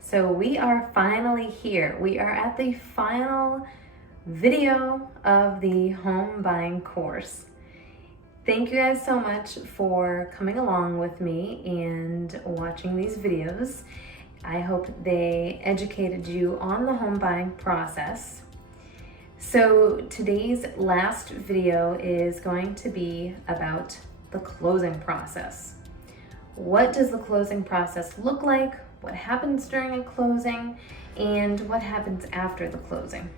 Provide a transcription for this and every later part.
So we are finally here. We are at the final video of the home buying course. Thank you guys so much for coming along with me and watching these videos. I hope they educated you on the home buying process. So today's last video is going to be about the closing process. What does the closing process look like? What happens during a closing? And what happens after the closing?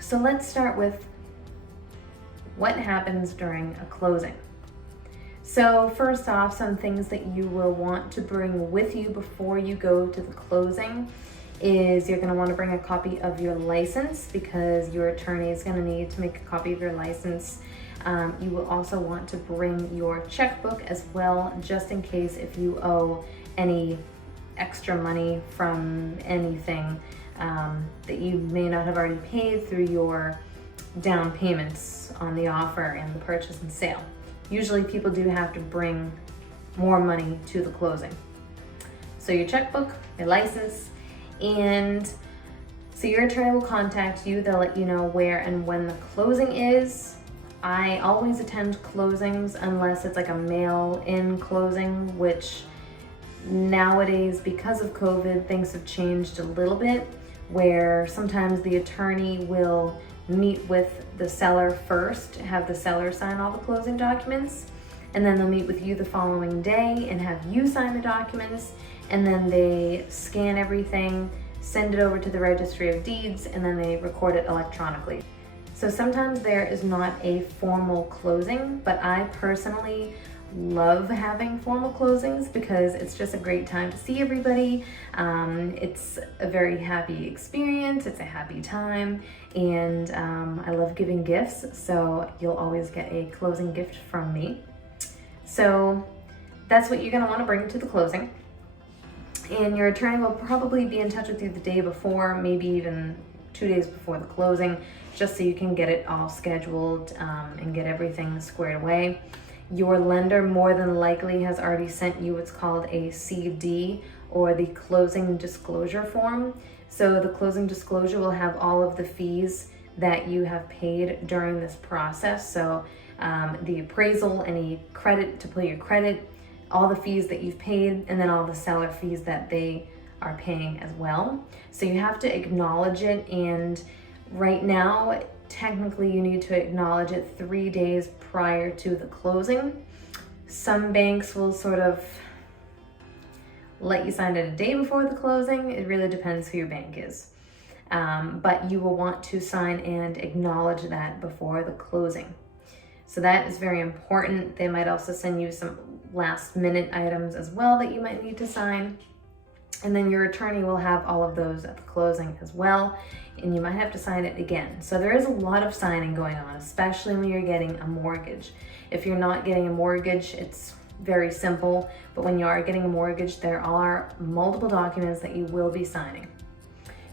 So let's start with what happens during a closing. So first off, some things that you will want to bring with you before you go to the closing is you're going to want to bring a copy of your license because your attorney is going to need to make a copy of your license. You will also want to bring your checkbook as well, just in case if you owe any extra money from anything that you may not have already paid through your down payments on the offer and the purchase and sale. Usually people do have to bring more money to the closing. So your checkbook, your license, and so your attorney will contact you. They'll let you know where and when the closing is. I always attend closings unless it's like a mail-in closing, which nowadays, because of COVID, things have changed a little bit, where sometimes the attorney will meet with the seller first, have the seller sign all the closing documents, and then they'll meet with you the following day and have you sign the documents, and then they scan everything, send it over to the Registry of Deeds, and then they record it electronically. So sometimes there is not a formal closing, but I personally love having formal closings because it's just a great time to see everybody. It's a very happy experience, it's a happy time, and I love giving gifts, so you'll always get a closing gift from me. So that's what you're going to want to bring to the closing. And your attorney will probably be in touch with you the day before, maybe even 2 days before the closing, just so you can get it all scheduled and get everything squared away. Your lender more than likely has already sent you what's called a CD, or the closing disclosure form. So the closing disclosure will have all of the fees that you have paid during this process. So the appraisal, any credit to pull your credit, all the fees that you've paid, and then all the seller fees that they are paying as well. So you have to acknowledge it, and right now, technically you need to acknowledge it 3 days prior to the closing. Some banks will sort of let you sign it a day before the closing. It really depends who your bank is. But you will want to sign and acknowledge that before the closing. So that is very important. They might also send you some last minute items as well that you might need to sign. And then your attorney will have all of those at the closing as well, and you might have to sign it again. So there is a lot of signing going on, especially when you're getting a mortgage. If you're not getting a mortgage, it's very simple, but when you are getting a mortgage, there are multiple documents that you will be signing.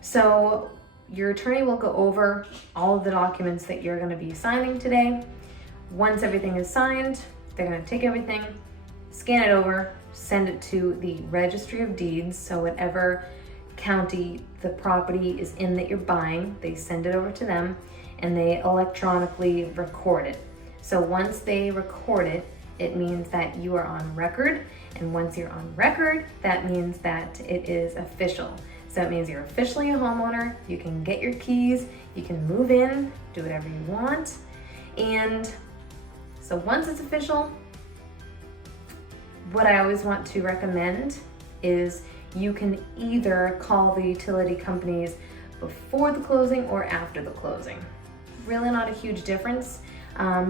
So your attorney will go over all of the documents that you're going to be signing today. Once everything is signed, they're going to take everything, scan it over, send it to the Registry of Deeds. So whatever county the property is in that you're buying, they send it over to them and they electronically record it. So once they record it, it means that you are on record. And once you're on record, that means that it is official. So it means you're officially a homeowner. You can get your keys, you can move in, do whatever you want. And so once it's official, what I always want to recommend is you can either call the utility companies before the closing or after the closing. Really not a huge difference.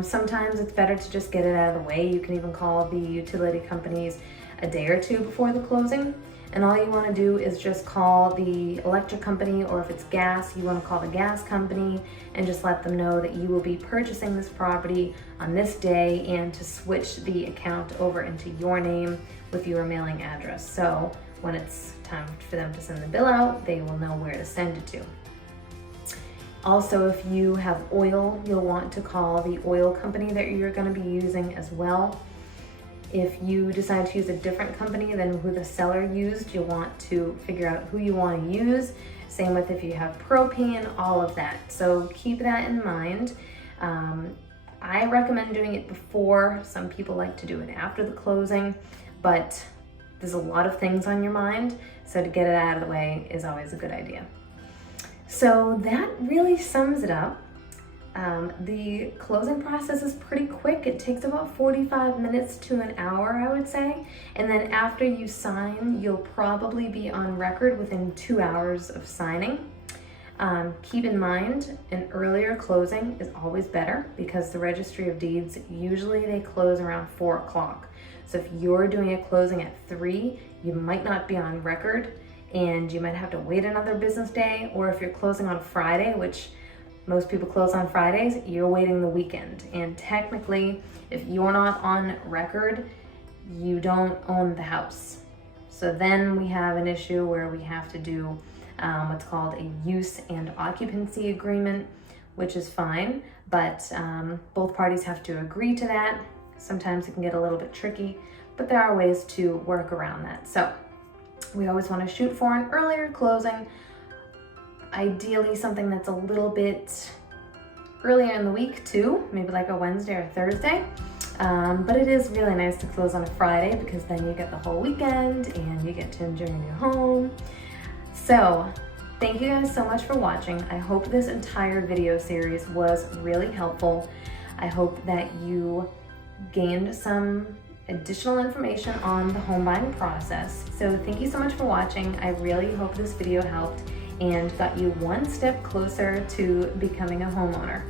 Sometimes it's better to just get it out of the way. You can even call the utility companies a day or two before the closing. And all you want to do is just call the electric company, or if it's gas, you want to call the gas company and just let them know that you will be purchasing this property on this day and to switch the account over into your name with your mailing address. So when it's time for them to send the bill out, they will know where to send it to. Also, if you have oil, you'll want to call the oil company that you're going to be using as well. If you decide to use a different company than who the seller used, you'll want to figure out who you want to use. Same with if you have propane, all of that. So keep that in mind. I recommend doing it before. Some people like to do it after the closing, but there's a lot of things on your mind, so to get it out of the way is always a good idea. So that really sums it up. The closing process is pretty quick. It takes about 45 minutes to an hour, I would say. And then after you sign, you'll probably be on record within 2 hours of signing. Keep in mind, an earlier closing is always better because the Registry of Deeds, usually they close around 4 o'clock. So if you're doing a closing at 3, you might not be on record and you might have to wait another business day. Or if you're closing on Friday, which most people close on Fridays, you're waiting the weekend. And technically, if you're not on record, you don't own the house. So then we have an issue where we have to do what's called a use and occupancy agreement, which is fine, but both parties have to agree to that. Sometimes it can get a little bit tricky, but there are ways to work around that. So we always want to shoot for an earlier closing, ideally something that's a little bit earlier in the week too, maybe like a Wednesday or Thursday. But it is really nice to close on a Friday because then you get the whole weekend and you get to enjoy your new home. So thank you guys so much for watching. I hope this entire video series was really helpful. I hope that you gained some additional information on the home buying process. So thank you so much for watching. I really hope this video helped and got you one step closer to becoming a homeowner.